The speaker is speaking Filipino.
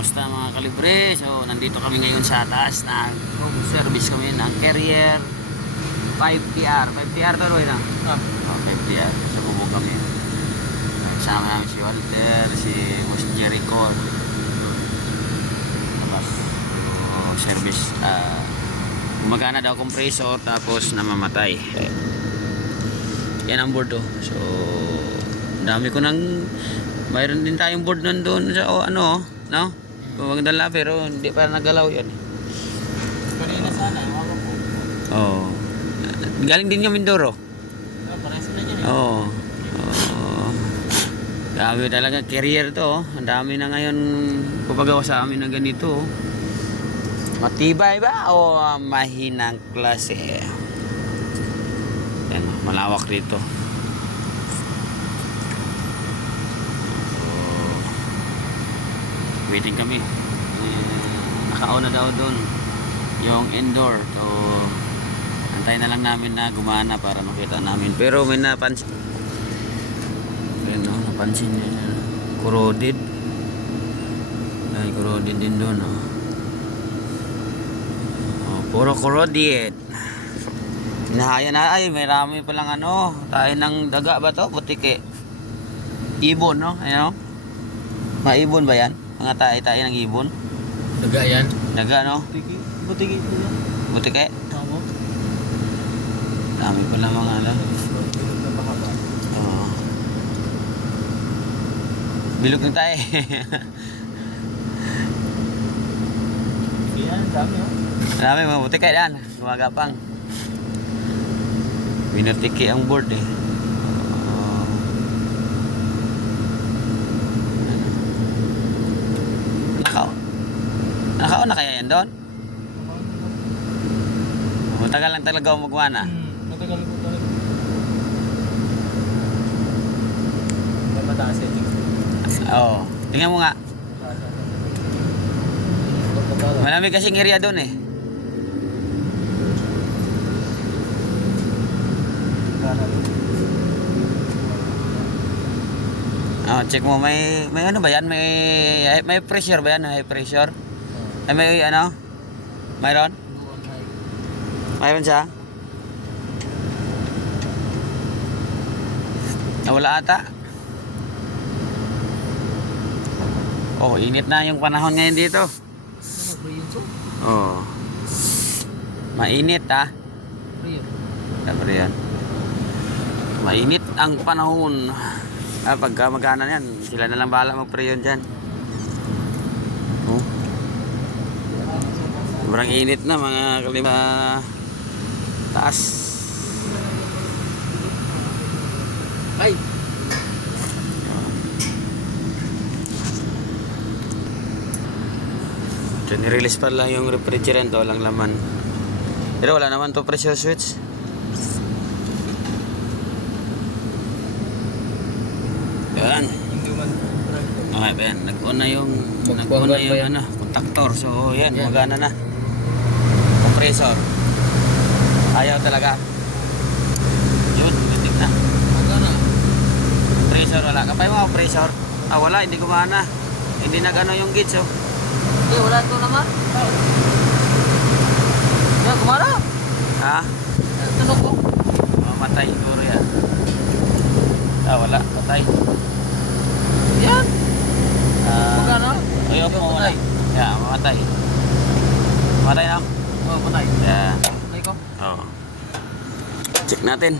Kumusta mga kalibre? So, nandito kami ngayon sa taas na home service kami ng Carrier 5TR. 5TR to, Roy, na? Oh, 5TR. So, bubog kami. Kasama namin si Walter, si Boss Jericho. Tapos, service. Gumagana daw compressor, tapos namamatay. Yan ang board, oh. So, dami ko nang... Mayroon din tayong board nandun sa ano, no? Magdala pero hindi pa nagalaw 'yan. Kanina sana, ewan ko. Oo. Galing din yung Mindoro. Parehas na yan. Oo. Oo. Grabe talaga carrier 'to, oh. Ang dami na ngayon papagawa sa amin ng ganito. Oh. Matibay ba o mahinang klase? Yan, malawak dito. Waiting kami. Nakaon na daw doon yung indoor. So, antayin na lang namin na gumana para makita namin. Pero may napansin. Ayun, no, napansin niya. Corroded. Ay, corroded din doon. Oh. Oh, puro corroded. Nahaya na. Ay, may rami palang ano. Tayo ng daga ba to? Butike. Ibon, no? Ayun, no? Maibon ba yan? Mga tae-tae ng ibon. Daga yan. Daga, no? Butiki ito yan. Butike? Tama. Dami pala mga ano. Oo. Bilog ng tae. Yan, dami oh. Dami mga butike yan. Gumagapang. Binutiki ang board eh. Nakaon na kaya yan doon? Matagal lang talaga umugwana. Matagal po talaga. May mataas eh. Oo. Tingnan mo nga. Malamig kasing area doon eh. Oh, check mo may ano ba yan? May pressure ba yan? High pressure? Ay may ano? Mayroon? Mayroon siya? Nawala ata. Oh, init na yung panahon ngayon dito. Oh. Mainit ah. Sabi yan. Mainit ang panahon. Pagka magana yan, sila na lang bahala mag-preyon dyan. Oh. Sobrang init na mga kalima. Taas. Ay! So, nirelease pala yung refrigerant, walang laman. Pero wala naman to pressure switch. Yan. Okay, Ben. Nag-on na yung ano, contactor. So, yan, gumagana na. Compressor. Ayaw talaga. Yun, bitik na. Magana. Compressor, wala. Kapay mo, compressor. Wala, hindi gumana. Hindi nag-ano yung gauge, oh. Eh, wala ito naman. Yan, kumara. Ha? Tunog ko. Mamatay siguro yan. Wala, patay. Yan. Magana. Ayaw mo, wala. Yeah, mamatay. Mamatay lang. Oh, patay. Yeah. Patay ko. Oh. Check natin.